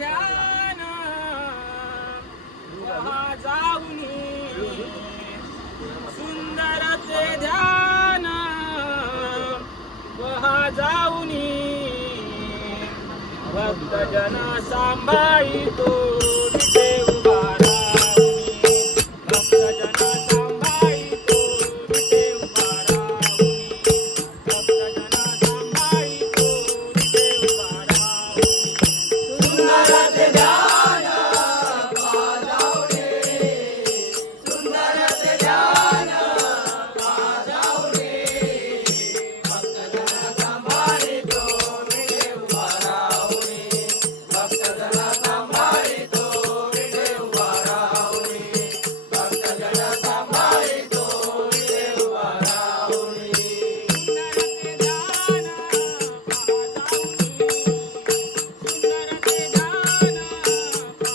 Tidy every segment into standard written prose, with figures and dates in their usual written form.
ध्यान पहा जाऊनी सुंदर ते ध्यान पहा जाऊनी भक्तजन सांभाळितो विटे उभा राहुनी भक्तजन सांभाळितो विटे उभा राहुनी भक्तजन सांभाळितो विटे उभा राहुनी सुंदर ते ध्यान पहा जाऊनी सुंदर ते ध्यान पहा जाऊनी भक्तजन सांभाळितो विटे उभा राहुनी भक्तजन सांभाळितो विटे उभा राहुनी भक्तजन सांभाळितो विटे उभा राहुनी सुंदर ते ध्यान पहा जाऊनी सुंदर ते ध्यान पहा जाऊनी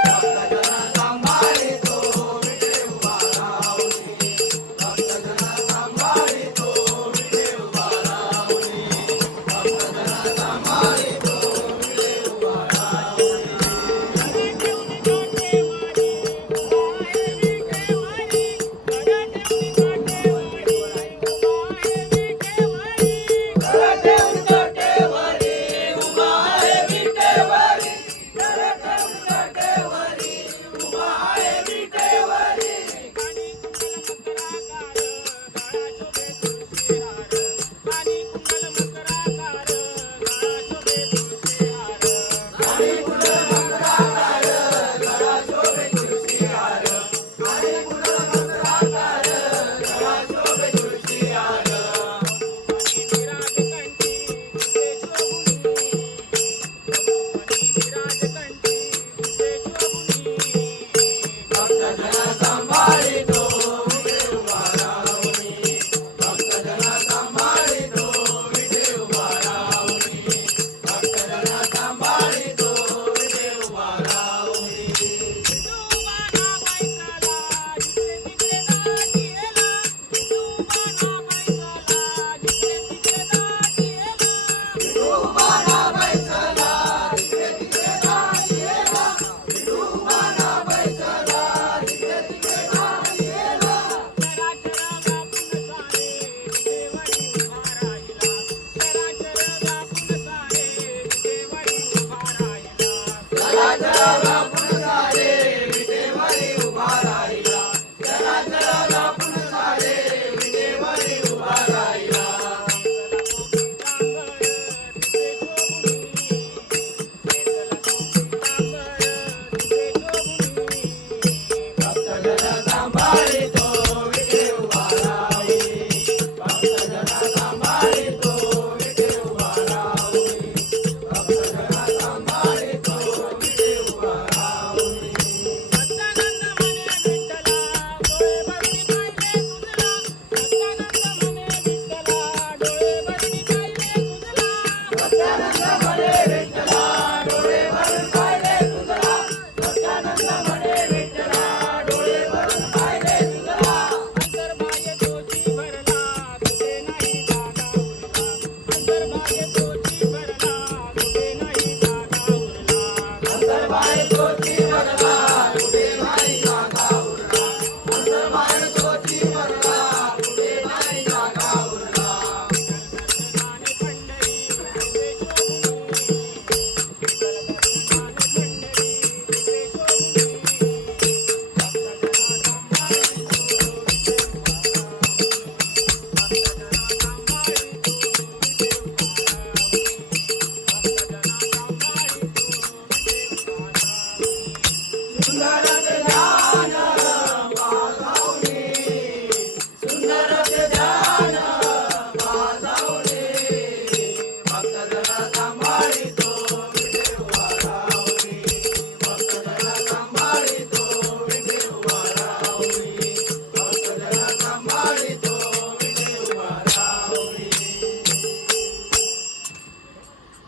भक्तजन सांभाळितो विटे उभा राहुनी भक्तजन सांभाळितो विटे उभा राहुनी भक्तजन सांभाळितो विटे उभा राहुनी घरी ठेवून काटेवाडी उभा आहे विटेवारी घर ठेवून काटेवाडी उभा आहे विटेवारी घर ठेवून काटेवारी उभा आहे विटेवारी आणि कुंडल मकराकार गळा शोभे तुळशी हार आणि कुंडल मकराकार गळा शोभे तुळशी हार आणि कुंडल मकराकार गळा शोभे तुळशी हार आणि कुंडल मकराकार गळा शोभे तुळशी हार आणि विराज कंठी दिसे शोभुनी आणि विराज कंठी दिसे शोभुनी भक्तजन सांभाळितो विटे उभा राहुनी भक्तजन सांभाळितो विटे उभा राहुनी भक्तजन सांभाळितो विटे उभा राहुनी विठोबाला बैसला जिकडे तिकडे दाटी एला विठोबाला बैसला जिकडे तिकडे दाटी एला विठोबाला बैसला जिकडे तिकडे दाटी एला विठोबाला बैसला जिकडे तिकडे दाटी एला चराचर व्यापून सारे विटेवरी उभा राहिला चराचर व्यापून सारे विटेवरी उभा राहिला चराचर व्यापून सारे विटेवरी उभा राहिला चराचर व्यापून सारे विटेवरी उभा राहिला भक्तजन सांभाळितो विटे उभा राहुनी भक्तजन सांभाळितो विटे उभा राहुनी भक्तजन सांभाळितो विटे उभा राहुनी सत्यानंद म्हणे विठ्ठला डोळे भरती पाहिले तुझला सत्यानंद म्हणे विठ्ठला डोळे भरती पाहिले तुझला सत्यानंद म्हणे